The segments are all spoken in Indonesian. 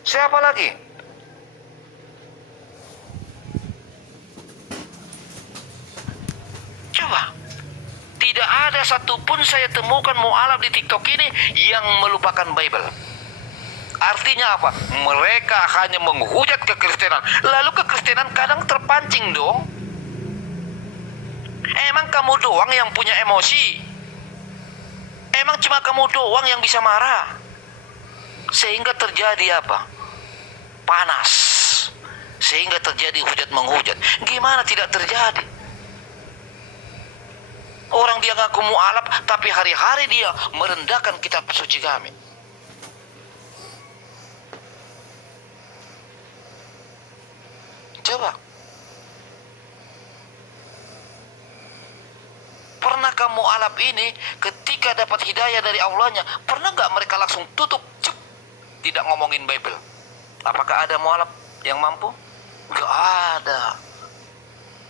Siapa lagi? Coba. Tidak ada satupun saya temukan mu'alaf di TikTok ini yang melupakan Bible. Artinya apa? Mereka hanya menghujat kekristenan. Lalu kekristenan kadang terpancing dong. Emang kamu doang yang punya emosi? Emang cuma kamu doang yang bisa marah? Sehingga terjadi apa? Panas. Sehingga terjadi hujat menghujat. Gimana tidak terjadi? Orang dia ngaku mu'alaf, tapi hari-hari dia merendahkan kitab suci kami. Coba. Pernahkah mu'alaf ini ketika dapat hidayah dari Allahnya, pernah nggak mereka langsung tutup? Cep, tidak ngomongin Bible. Apakah ada mu'alaf yang mampu? Nggak ada.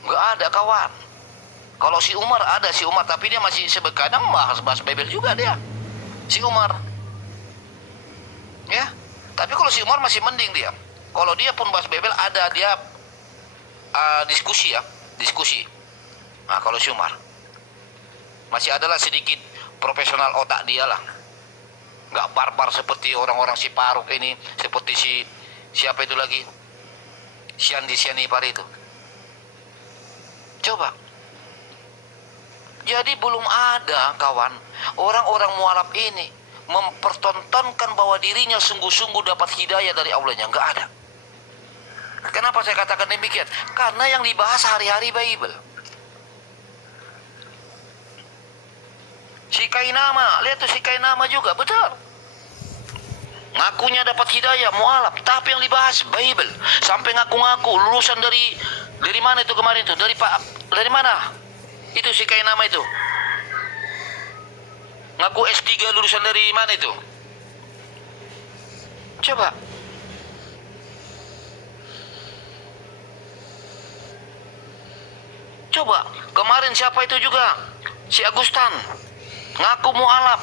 Nggak ada, kawan. Kalau si Umar ada, si Umar, tapi dia masih sebekadang bahas Bible juga dia. Si Umar. Ya. Tapi kalau si Umar masih mending dia. Kalau dia pun bahas Bible ada dia diskusi ya, diskusi. Nah, kalau si Umar masih adalah sedikit profesional otak dia lah. Nggak barbar seperti orang-orang si Faruk ini, seperti siapa itu lagi? Siani Pari itu. Coba. Jadi belum ada, kawan, orang-orang mu'alaf ini mempertontonkan bahwa dirinya sungguh-sungguh dapat hidayah dari Allahnya. Nggak ada. Kenapa saya katakan demikian? Karena yang dibahas hari-hari Bible. Si Kainama, lihat tuh si Kainama juga, betul. Ngakunya dapat hidayah, mu'alaf, tapi yang dibahas Bible. Sampai ngaku-ngaku lulusan dari mana itu kemarin itu? Dari mana? Itu si Kainama itu. Ngaku S3 lulusan dari mana itu? Coba. Coba, kemarin siapa itu juga? Si Agustan. Ngaku mu'alaf,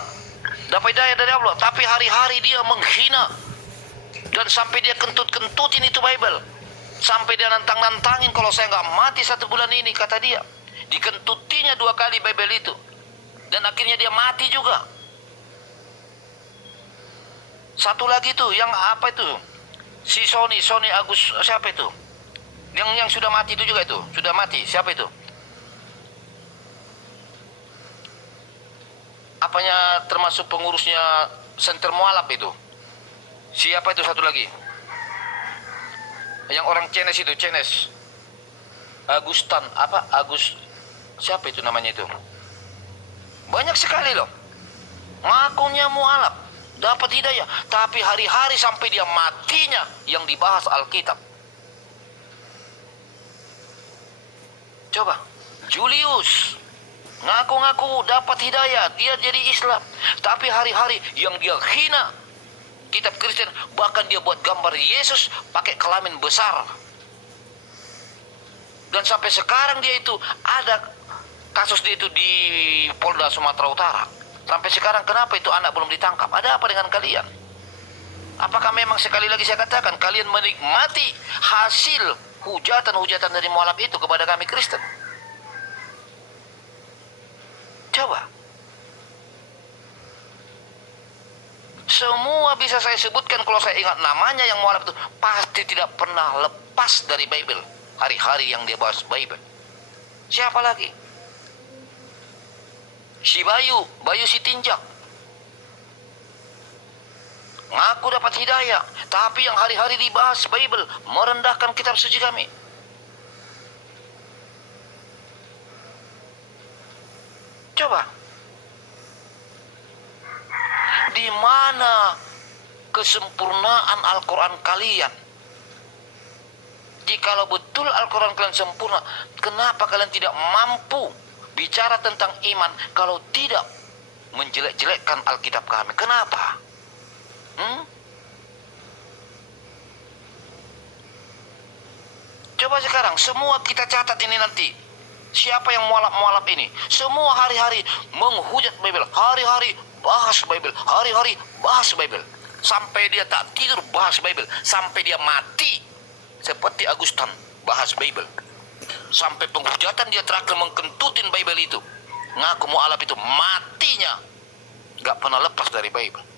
dapat hidayah dari Allah, tapi hari-hari dia menghina. Dan sampai dia kentut-kentutin itu Bible. Sampai dia nantang-nantangin kalau saya nggak mati 1 bulan ini, kata dia. Dikentutinya 2 kali Bible itu. Dan akhirnya dia mati juga. Satu lagi tuh, yang apa itu? Si Sony Agus, siapa itu? Yang sudah mati itu juga itu. Sudah mati, siapa itu? Apanya termasuk pengurusnya Center Mu'alaf itu? Siapa itu satu lagi? Yang orang Chinese itu, Chinese. Agustan, apa? Siapa itu namanya itu? Banyak sekali loh. Ngakunya mu'alaf, dapat hidayah, tapi hari-hari sampai dia matinya yang dibahas Alkitab. Coba, Julius ngaku-ngaku dapat hidayah, dia jadi Islam, tapi hari-hari yang dia hina kitab Kristen, bahkan dia buat gambar Yesus pakai kelamin besar. Dan sampai sekarang dia itu ada kasus dia itu di Polda Sumatera Utara. Sampai sekarang kenapa itu anak belum ditangkap? Ada apa dengan kalian? Apakah memang sekali lagi saya katakan kalian menikmati hasil hujatan-hujatan dari mu'alaf itu kepada kami Kristen? Coba. Semua bisa saya sebutkan kalau saya ingat namanya yang mu'alaf itu pasti tidak pernah lepas dari Bible. Hari-hari yang dia bahas Bible. Siapa lagi? Si Bayu Sitinjak. Ngaku dapat hidayah, tapi yang hari-hari dibahas Bible, merendahkan kitab suci kami. Coba. Di mana kesempurnaan Al-Quran kalian? Jikalau betul Al-Quran kalian sempurna, kenapa kalian tidak mampu bicara tentang iman kalau tidak menjelek-jelekkan Alkitab kami? Kenapa? Coba sekarang semua kita catat ini nanti. Siapa yang mualaf-mualaf ini? Semua hari-hari menghujat Bible, hari-hari bahas Bible, hari-hari bahas Bible. sampai dia tak tidur bahas Bible, sampai dia mati. Seperti Agustan bahas Bible. Sampai penghujatan dia terakhir mengkentutin Bible itu. Ngaku mualaf itu matinya. Gak pernah lepas dari Bible.